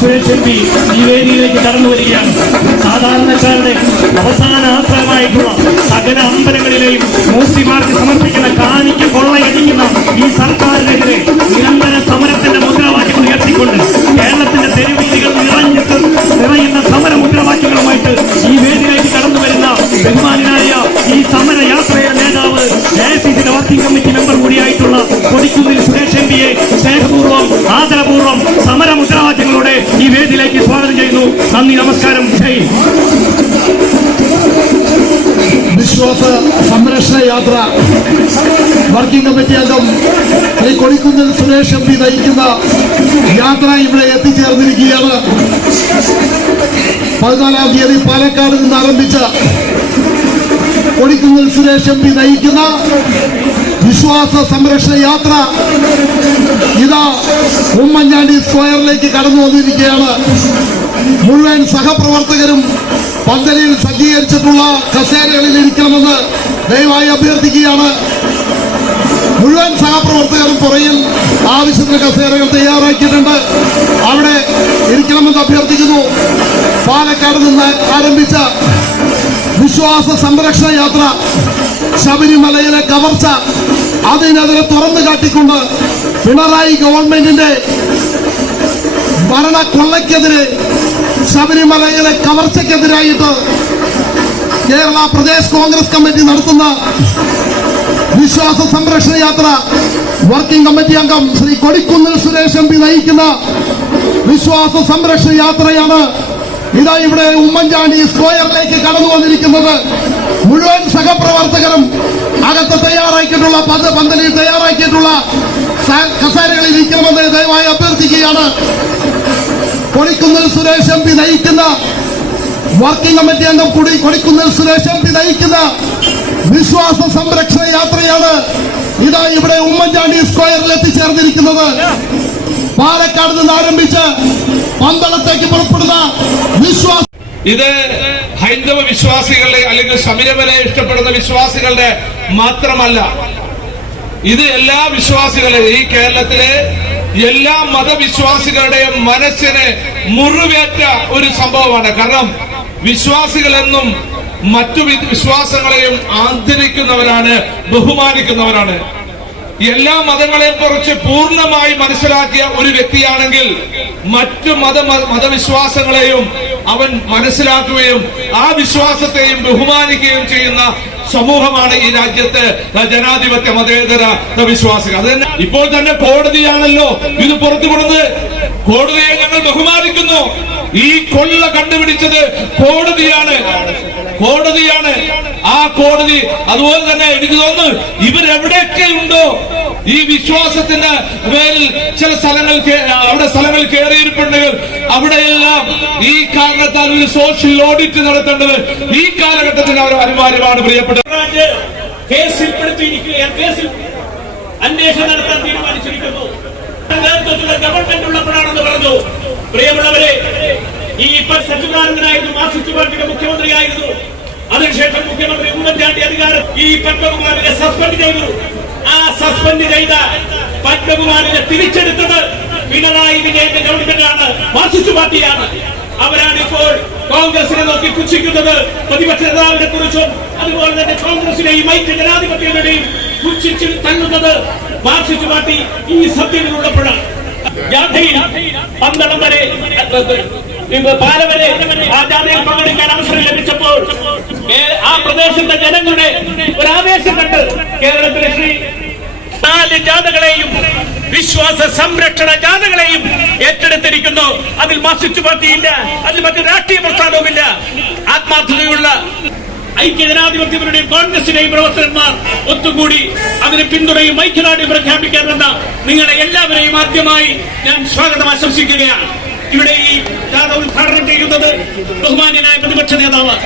Suresh M P ഈ വേദിയിലേക്ക് കടന്നു വരികയാണ്. സാധാരണക്കാരുടെ അവസാന ആശ്രയമായിട്ടുള്ള സകല അമ്പലങ്ങളിലെയും മൂർത്തിമാർക്ക് സമർപ്പിക്കുന്ന കാണിക്ക് കൊള്ളയടിക്കുന്ന ഈ സർക്കാരിനെതിരെ നിരന്തര സമരത്തിന്റെ മുദ്രാവാക്യങ്ങൾ ഉയർത്തിക്കൊണ്ട് കേരളത്തിന്റെ തെരുവീതികൾ നിറയുന്ന സമര മുദ്രാവാക്യങ്ങളുമായിട്ട് ഈ വേദിയിലേക്ക് കടന്നു വരുന്ന ബഹുമാനായ ഈ സമരയാത്രയുടെ നേതാവ് AICCയുടെ വർക്കിംഗ് കമ്മിറ്റി മെമ്പർ കൂടിയായിട്ടുള്ള കൊടിക്കുന്നിൽ സുരേഷ് എം പിയെ സ്നേഹപൂർവ്വം ആദരപൂർവ്വം സമര മുദ്രാവാക്യങ്ങളോടെ ഈ വേദിയിലേക്ക് സ്വാഗതം ചെയ്യുന്നു. നന്ദി, നമസ്കാരം, ജയ്. വിശ്വാസ സംരക്ഷണ യാത്ര വർക്കിംഗ് കമ്മിറ്റി അംഗം ശ്രീ കൊടിക്കുന്നിൽ സുരേഷ് എം പി നയിക്കുന്ന യാത്ര ഇവിടെ എത്തിച്ചേർന്നിരിക്കുകയാണ്. 14-ാം തീയതി പാലക്കാട് നിന്ന് ആരംഭിച്ച കൊടിക്കുന്നിൽ സുരേഷ് എം പി നയിക്കുന്ന വിശ്വാസ സംരക്ഷണ യാത്ര ഇതാ ഉമ്മൻചാണ്ടി സ്ക്വയറിലേക്ക് കടന്നു വന്നിരിക്കുകയാണ്. മുഴുവൻ സഹപ്രവർത്തകരും പന്തലിൽ സജ്ജീകരിച്ചിട്ടുള്ള കസേരകളിൽ ഇരിക്കണമെന്ന് ദയവായി അഭ്യർത്ഥിക്കുകയാണ്. മുഴുവൻ സഹപ്രവർത്തകരും പുറയിൽ ആവശ്യത്തിന് കസേരകൾ തയ്യാറാക്കിയിട്ടുണ്ട്. അവിടെ ഇരിക്കണമെന്ന് അഭ്യർത്ഥിക്കുന്നു. പാലക്കാട് നിന്ന് ആരംഭിച്ച വിശ്വാസ സംരക്ഷണ യാത്ര, ശബരിമലയിലെ കവർച്ച, അതിനെതിരെ തുറന്നു കാട്ടിക്കൊണ്ട് പിണറായി ഗവൺമെന്റിന്റെ ഭരണക്കൊള്ളയ്ക്കെതിരെ, ശബരിമലയിലെ കവർച്ചയ്ക്കെതിരായിട്ട് കേരള പ്രദേശ് കോൺഗ്രസ് കമ്മിറ്റി നടത്തുന്ന വിശ്വാസ സംരക്ഷണ യാത്ര വർക്കിംഗ് കമ്മിറ്റി അംഗം ശ്രീ കൊടിക്കുന്നിൽ സുരേഷ് എം പി നയിക്കുന്ന വിശ്വാസ സംരക്ഷണ യാത്രയാണ് ഇതാ ഇവിടെ ഉമ്മൻചാണ്ടി സ്ക്വയറിലേക്ക് കടന്നു വന്നിരിക്കുന്നത്. മുഴുവൻ സഹപ്രവർത്തകരും അകത്ത് തയ്യാറാക്കിയിട്ടുള്ള പന്തലിൽ തയ്യാറാക്കിയിട്ടുള്ള കസേരകളിൽ ഇരിക്കണമെന്ന് ദയവായി അഭ്യർത്ഥിക്കുകയാണ്. കൊടിക്കുന്നിൽ സുരേഷ് എം പി നയിക്കുന്ന വർക്കിംഗ് കമ്മിറ്റി അംഗം കൂടി കൊടിക്കുന്നിൽ സുരേഷ് എം പി നയിക്കുന്ന വിശ്വാസ സംരക്ഷണ യാത്രയാണ് ഇതാ ഇവിടെ ഉമ്മൻചാണ്ടി സ്ക്വയറിൽ എത്തിച്ചേർന്നിരിക്കുന്നത്. പാലക്കാട് നിന്ന് ആരംഭിച്ച് പന്തളത്തേക്ക് പുറപ്പെടുന്ന വിശ്വാസ, ഇത് ഹൈന്ദവ വിശ്വാസികളുടെ അല്ലെങ്കിൽ ശബരിമലയെ ഇഷ്ടപ്പെടുന്ന വിശ്വാസികളുടെ മാത്രമല്ല, ഇത് എല്ലാ വിശ്വാസികളുടെ, ഈ കേരളത്തിലെ എല്ലാ മതവിശ്വാസികളുടെയും മനസ്സിന് മുറിവേറ്റ ഒരു സംഭവമാണ്. കാരണം വിശ്വാസികളെന്നും മറ്റു വിശ്വാസങ്ങളെയും ആദരിക്കുന്നവരാണ്, ബഹുമാനിക്കുന്നവരാണ്. എല്ലാ മതങ്ങളെയും കുറിച്ച് പൂർണ്ണമായി മനസ്സിലാക്കിയ ഒരു വ്യക്തിയാണെങ്കിൽ മറ്റു മതവിശ്വാസങ്ങളെയും അവൻ മനസ്സിലാക്കുകയും ആ വിശ്വാസത്തെയും ബഹുമാനിക്കുകയും ചെയ്യുന്ന സമൂഹമാണ് ഈ രാജ്യത്ത് ജനാധിപത്യ മതേതര വിശ്വാസികൾ. അത് തന്നെ ഇപ്പോൾ തന്നെ കോടതിയാണല്ലോ ഇത് പുറത്തുവിടുന്നത്. കോടതിയെ ഞങ്ങൾ ബഹുമാനിക്കുന്നു. ഈ കൊള്ള കണ്ടുപിടിച്ചത് കോടതിയാണ്. ആ കോടതി അതുപോലെ തന്നെ എനിക്ക് തോന്നുന്നു ഇവരെവിടെയൊക്കെ ഉണ്ടോ ഈ വിശ്വാസത്തിന്റെ പേരിൽ ചില സ്ഥലങ്ങളിൽ കയറിയിരിപ്പുണ്ടെങ്കിൽ അവിടെയെല്ലാം ഈ കാരണത്താൽ ഒരു സോഷ്യൽ ഓഡിറ്റ് നടത്തേണ്ടത് ഈ കാലഘട്ടത്തിൽ അവർ അനിവാര്യമാണ്. പ്രിയപ്പെട്ട കേസിൽ അന്വേഷണം നടത്താൻ തീരുമാനിച്ചിരിക്കുന്നു. ഗവൺമെന്റ് ഉള്ളപ്പോഴാണെന്ന് പറഞ്ഞു. പ്രിയമുള്ളവരെ, ഈ സച്ചിദാനന്ദനായിരുന്നു മാർക്സിസ്റ്റ് പാർട്ടിയുടെ മുഖ്യമന്ത്രിയായിരുന്നു. അതിനുശേഷം മുഖ്യമന്ത്രി ഉമ്മൻചാണ്ടി അധികാരം ഈ പത്മകുമാറിനെ സസ്പെൻഡ് ചെയ്തു. ആ സസ്പെൻഡ് ചെയ്ത പത്മകുമാറിനെ തിരിച്ചെടുത്തത് പിണറായി വിജയന്റെ ഗവൺമെന്റാണ്, മാർക്സിസ്റ്റ് പാർട്ടിയാണ്. അവരാണ് ഇപ്പോൾ കോൺഗ്രസിനെ നോക്കി പുച്ഛിക്കുന്നത്. പ്രതിപക്ഷ നേതാവിനെ കുറിച്ചും അതുപോലെ തന്നെ കോൺഗ്രസിനെയും ഐക്യ ജനാധിപത്യങ്ങളുടെയും പുച്ഛിച്ച് തള്ളുന്നത് മാർക്സിസ്റ്റ് പാർട്ടി ഈ സത്യത്തിലുള്ളപ്പോഴാണ്. പന്തളം വരെ പാല വരെ ആ ജാഥയിൽ പങ്കെടുക്കാൻ അവസരം ലഭിച്ചപ്പോൾ ആ പ്രദേശത്തെ ജനങ്ങളുടെ ഒരു ആവേശം കണ്ട് കേരളത്തിലെ 4 ജാഥകളെയും വിശ്വാസ സംരക്ഷണ ജാഥകളെയും ഏറ്റെടുത്തിരിക്കുന്നു. അതിൽ മാർക്സിസ്റ്റ് പാർട്ടിയില്ല, അതിൽ മറ്റു രാഷ്ട്രീയ പ്രസ്ഥാനവുമില്ല. ആത്മാർത്ഥതയുള്ള ഐക്യജനാധിപത്യങ്ങളുടെയും കോൺഗ്രസിന്റെയും പ്രവർത്തകന്മാർ ഒത്തുകൂടി അതിന് പിന്തുണയും ഐക്യദാർഢ്യം പ്രഖ്യാപിക്കാനെന്ന നിങ്ങളെ എല്ലാവരെയും ആദ്യമായി ഞാൻ സ്വാഗതം ആശംസിക്കുകയാണ്. ഇവിടെ ഈ ജാഥ ഉദ്ഘാടനം ചെയ്യുന്നത് ബഹുമാന്യനായ പ്രതിപക്ഷ നേതാവ്